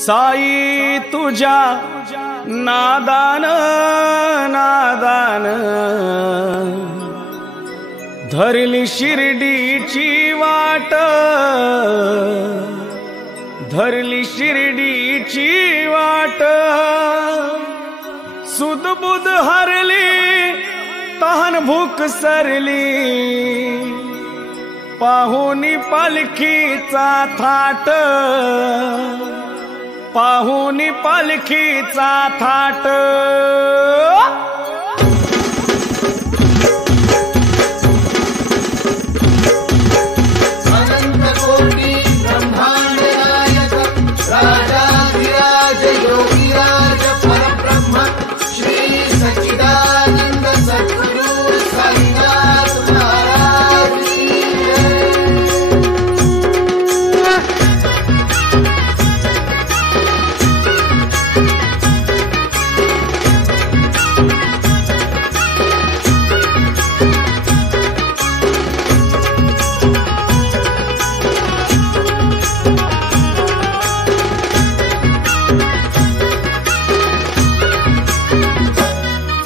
साई तुझ्या नादान नादान धरली शिर्डीची वाट, धरली शिर्डीची वाट। सुदबुद हरली तहन भूक सरली, पाहुनी पालखीचा थाट, पाहुनी पालखीचा थाट। अनंत कोटी ब्रह्मांड नायक राजाधिराज योगीराज परब्रह्म श्री सच्चिदानंद सद्गुरु साईनाथ महाराज की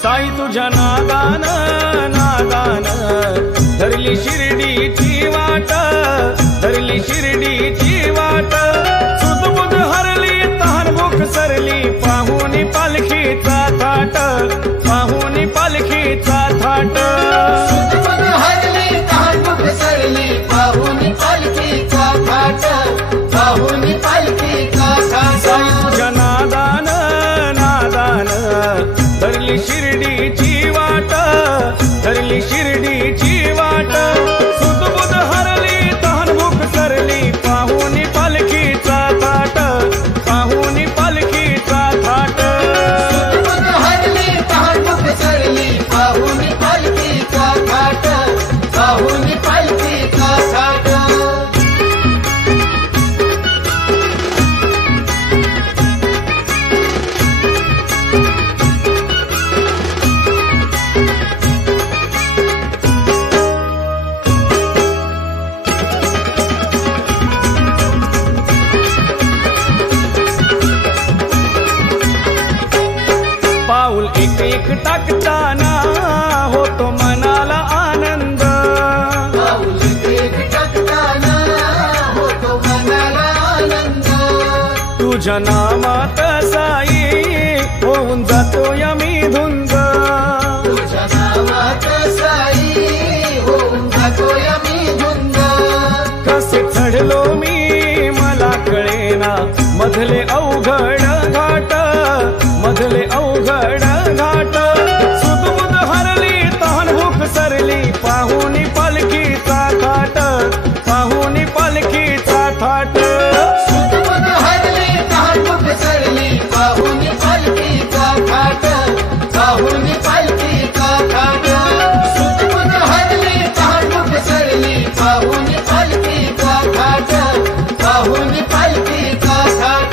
साई तुझ्या नादान नादान धरली शिर्डीची वाट, धरली शिर्डीची वाट। सुदबुद हरली तहन भूक सरली, पाहुनी पालखीचा थाट, पाहुनी पालखीचा थाट। सुदबुद हरली तहन भूक सरली, पाहुनी पालखीचा थाट, पाहुनी पालखीचा थाट। साई तुझ्या नादान नादान धरली शिर्डीची वाट, धरली शिर्डीची वाट। सुदबुद हरली तहन भूक सरली, पाहुनी पालखीचा थाट, पाहुनी पालखीचा थाट। सुदबुद हरली तहन भूक सरली, पाहुनी पालखीचा थाट, पाहुनी पालखीचा थाट। पाऊल एक एक टाकताना होतो मनाला आनंद, पाऊल एक टाकताना होतो मनाला आनंद। तुझ्या नामात साई होऊन जातो यमी धुंद। तुझ्या नामात साई होऊन जातोय मी धुंद। कसे चढलो मी मला कळेना, मधले अवघड घाट, मधले अवघड घाट। सुदबुद हरली तहन भूक सरली, पाहुनी पालखीचा थाट, पाहुनी पालखीचा थाट। सुदबुद हरली तहन भूक सरली, पाहुनी पालखीचा थाट, पाहुनी पालखीचा थाट। सुदबुद हरली तहन भूक सरली, पाहुनी पालखीचा थाट, पाहुनी पालखीचा थाट।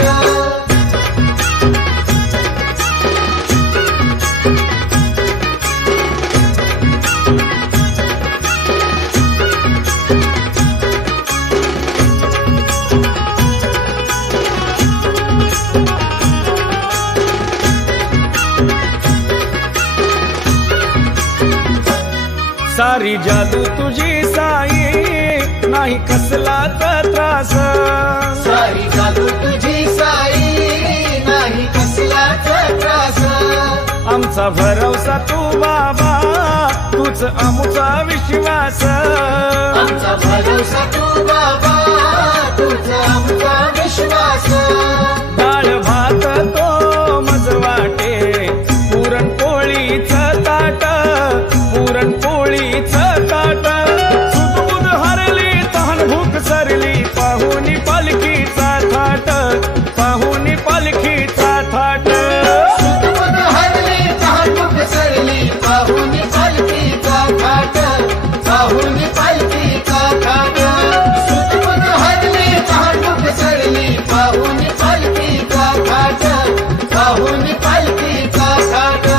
सारी जादू तुझी साई, नाही कसलाच त्रास। सारी जादू तुझी साई, नाही कसलाच त्रास। आमचा भरवसा तू बाबा, तूच आमचा विश्वास। आमचा भरोसा तू बाबा, तुझा आमचा विश्वास। डाळ भात तो मज वाटे, पुरणपोळीच ताट, पुरणपोळीच ताट। सुदबुद हरली तहन भूक सरली, पाहुनी पालखीचा थाट, पाहुनी पालखीचा थाट। सुदबुद हरली तहन भूक सरली, पाहुनी पालखीचा थाट, पाहुनी पालखीचा थाट। सुदबुद हरली तहन भूक सरली, पाहुनी पालखीचा थाट, पाहुनी पालखीचा थाट।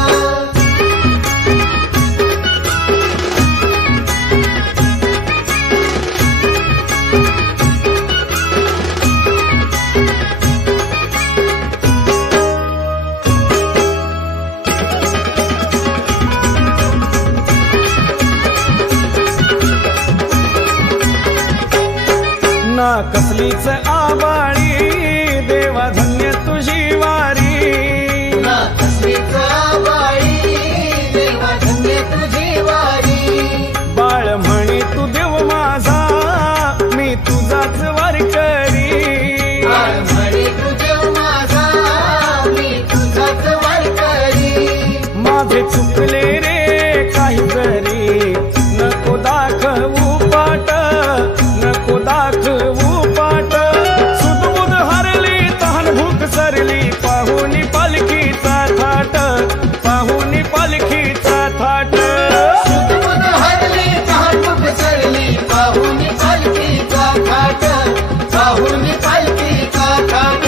ना कसलीच आबाळी देवा धन्य तुझी वारी ना कसलीच आबाळी देवा धन्य तुझी वारी बाळ म्हणे तू देव माझा मी तुझाच वारकरी बाळ म्हणे तू देव माझा मी तुझाच वारकरी माझे चुकले रे काही तरी नको दाखवू पाट नको दाखवू पाट सुदबुद हरली तहान भूक सरली पाहुनी पालखीचा थाट पाहुनी पालखीचा थाट सुदबुद हरली तहान भूक सरली पाहुनी पालखीचा थाट पाहुनी पालखीचा थाट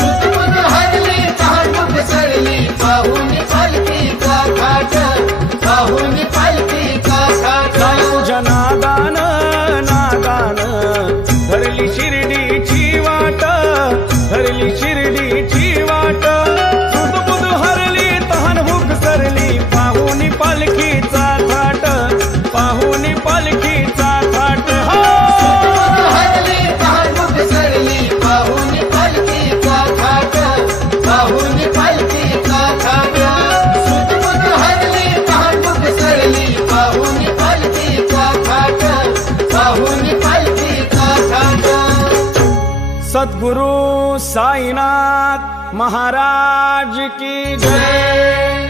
सुदबुद हरली तहान भूक सरली पाहुनी पालखीचा थाट पाहुनी पालखीचा थाट तुझ्या नादान नादान धरली शिर्डीची वाट धरली शिर्डीची वाट सुदबुद हरली तहान भूक सरली पाहुनी पालखीचा थाट पाहुनी पालखीचा थाट हो हरली तहान भूक सरली पाहुनी पालखीचा थाट पाहुनी पालखीचा थाट सुदबुद हरली तहान भूक सरली पाहुनी पालखीचा थाट पाहुनी पालखीचा थाट सद्गुरु साईनाथ महाराज की जय।